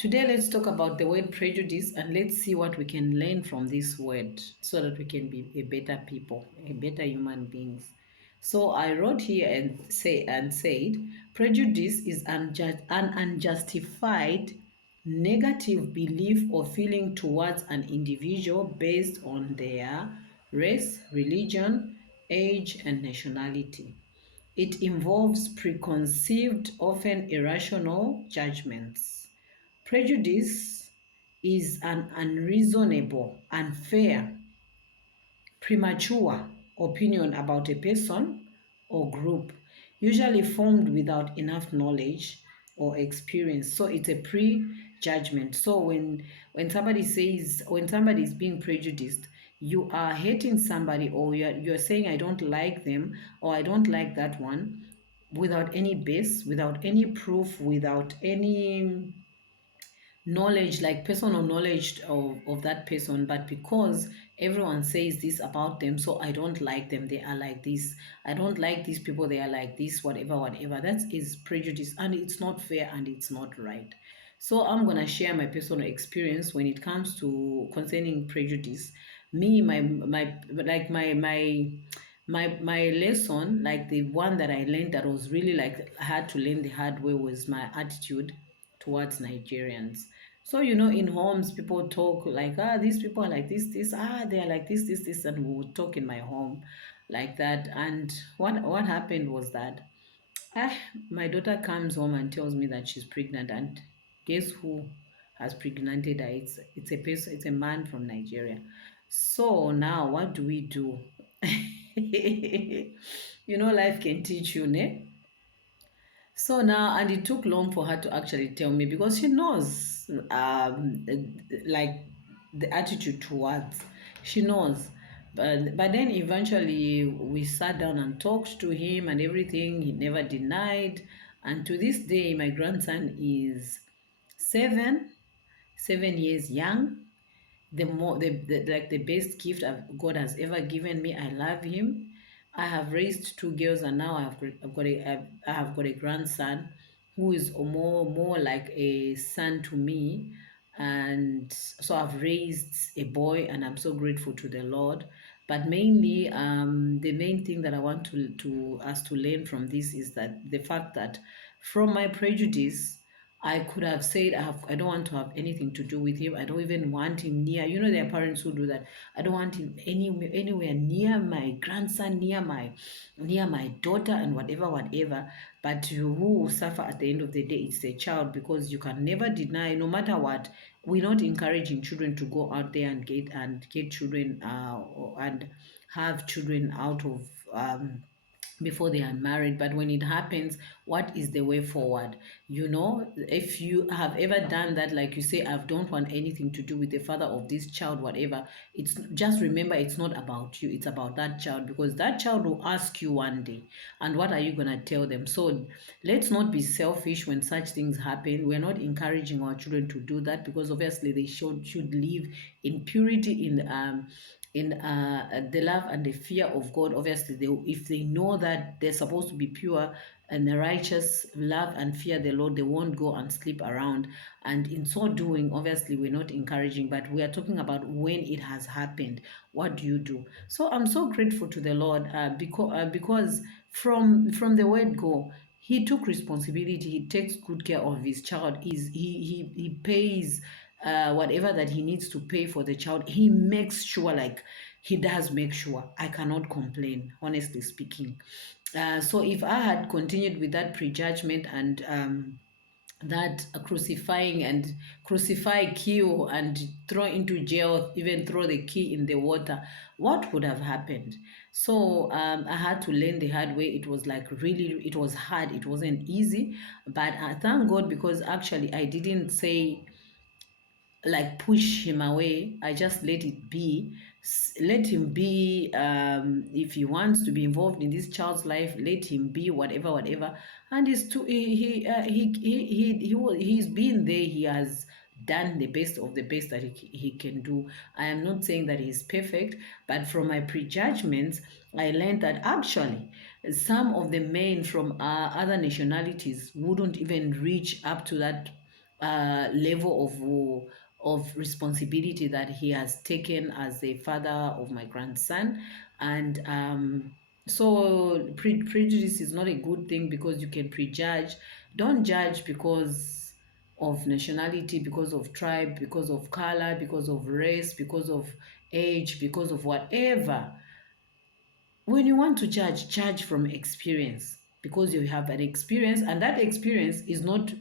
Today, let's talk about the word prejudice and let's see what we can learn from this word so that we can be a better people, a better human beings. So I wrote here and said, prejudice is an unjustified negative belief or feeling towards an individual based on their race, religion, age, and nationality. It involves preconceived, often irrational judgments. Prejudice is an unreasonable, unfair, premature opinion about a person or group, usually formed without enough knowledge or experience. So it's a prejudgment. So when somebody is being prejudiced, you are hating somebody, or you're saying I don't like them, or I don't like that one, without any base, without any proof, without any knowledge, like personal knowledge of that person, but because everyone says this about them, so I don't like them, they are like this. I don't like these people, they are like this, whatever, whatever. That is prejudice, and it's not fair and it's not right. So I'm gonna share my personal experience when it comes to concerning prejudice. Me, my lesson, like the one that I learned that was really like I had to learn the hard way, was my attitude towards Nigerians. So, in homes, people talk like, these people are like this, they are like this, and we would talk in my home like that. And what happened was that ah, my daughter comes home and tells me that she's pregnant, and guess who has pregnanted her? It's a person, it's a man from Nigeria. So now what do we do? Life can teach you, ne? So now, and it took long for her to actually tell me because she knows, like the attitude towards, she knows. But then eventually we sat down and talked to him and everything. He never denied. And to this day, my grandson is seven, 7 years young. The best gift God has ever given me. I love him. I have raised two girls, and now I have got a grandson who is more like a son to me. And so I've raised a boy, and I'm so grateful to the Lord. But mainly, the main thing that I want to us to learn from this is that the fact that from my prejudice, I could have said I don't want to have anything to do with him. I don't even want him near. There are parents who do that. I don't want him anywhere near my grandson, near my daughter, and whatever. But who will suffer at the end of the day? It's the child, because you can never deny, no matter what. We're not encouraging children to go out there and get children, and have children out of before they are married. But when it happens, what is the way forward? If you have ever done that, like you say, I don't want anything to do with the father of this child, whatever. It's just, remember, it's not about you, it's about that child, because that child will ask you one day, and what are you going to tell them? So let's not be selfish when such things happen. We're not encouraging our children to do that, because obviously they should live in purity, in the love and the fear of God. Obviously, if they know that they're supposed to be pure and righteous, love and fear the Lord, they won't go and sleep around. And in so doing, obviously, we're not encouraging, but we are talking about when it has happened. What do you do? So I'm so grateful to the Lord, because from the word go, he took responsibility. He takes good care of his child. He pays whatever that he needs to pay for the child. He makes sure, like, he does make sure. I cannot complain, honestly speaking. So if I had continued with that prejudgment and that crucifying and crucify, kill, and throw into jail, even throw the key in the water, what would have happened? So I had to learn the hard way. It was like, really, it was hard, it wasn't easy, but I thank God, because actually I didn't say, like, push him away. I just let it be. Let him be. If he wants to be involved in this child's life, let him be, whatever. And he's been there. He has done the best of the best that he can do. I am not saying that he's perfect, but from my prejudgments, I learned that actually some of the men from other nationalities wouldn't even reach up to that level of responsibility that he has taken as a father of my grandson. And so prejudice is not a good thing, because you can prejudge. Don't judge because of nationality, because of tribe, because of color, because of race, because of age, because of whatever. When you want to judge, judge from experience, because you have an experience, and that experience is not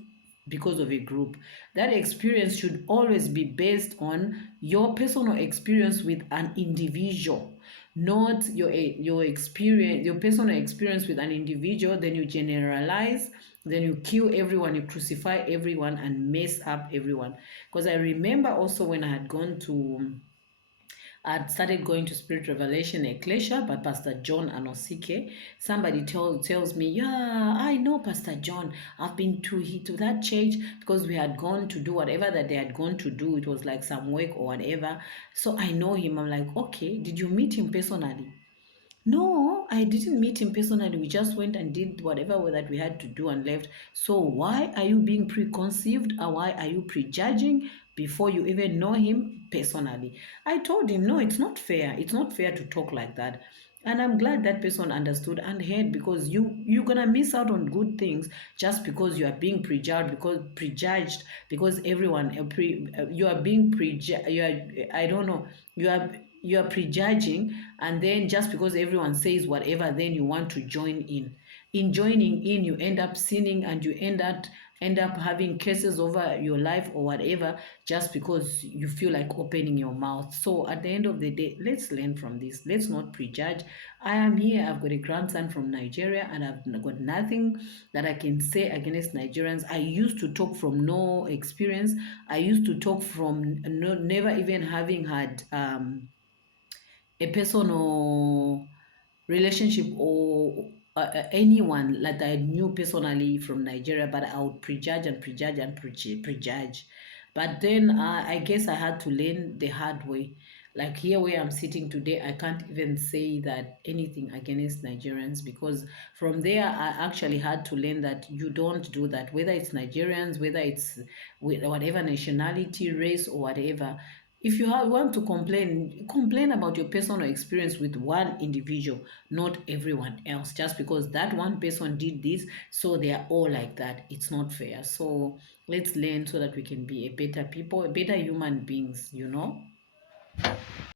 because of a group. That experience should always be based on your personal experience with an individual, not your experience, your personal experience with an individual. Then you generalize, then you kill everyone, you crucify everyone, and mess up everyone. Because I remember also when I'd started going to Spirit Revelation Ecclesia by Pastor John Anosike. Somebody tells me, yeah, I know Pastor John. I've been to that church, because we had gone to do whatever that they had gone to do. It was like some work or whatever. So I know him. I'm like, okay, did you meet him personally? No, I didn't meet him personally. We just went and did whatever that we had to do and left. So why are you being preconceived, or why are you prejudging before you even know him personally? I told him, no, it's not fair. It's not fair to talk like that. And I'm glad that person understood and heard, because you're gonna miss out on good things just because you are being prejudged, because everyone you are being prejudged. You are, I don't know, you are you are prejudging, and then just because everyone says whatever, then you want to join in joining in, you end up sinning, and you end up having cases over your life or whatever, just because you feel like opening your mouth. So at the end of the day, let's learn from this. Let's not prejudge. I am here, I've got a grandson from Nigeria, and I've got nothing that I can say against Nigerians. I used to talk from no experience. I used to talk from no, never even having had a personal relationship, or anyone that I knew personally from Nigeria, but I would prejudge and prejudge and prejudge. But then I guess I had to learn the hard way. Like here where I'm sitting today, I can't even say that anything against Nigerians, because from there I actually had to learn that you don't do that, whether it's Nigerians, whether it's with whatever nationality, race, or whatever. If you want to complain, complain about your personal experience with one individual, not everyone else. Just because that one person did this, so they are all like that. It's not fair. So let's learn so that we can be a better people, a better human beings, you know?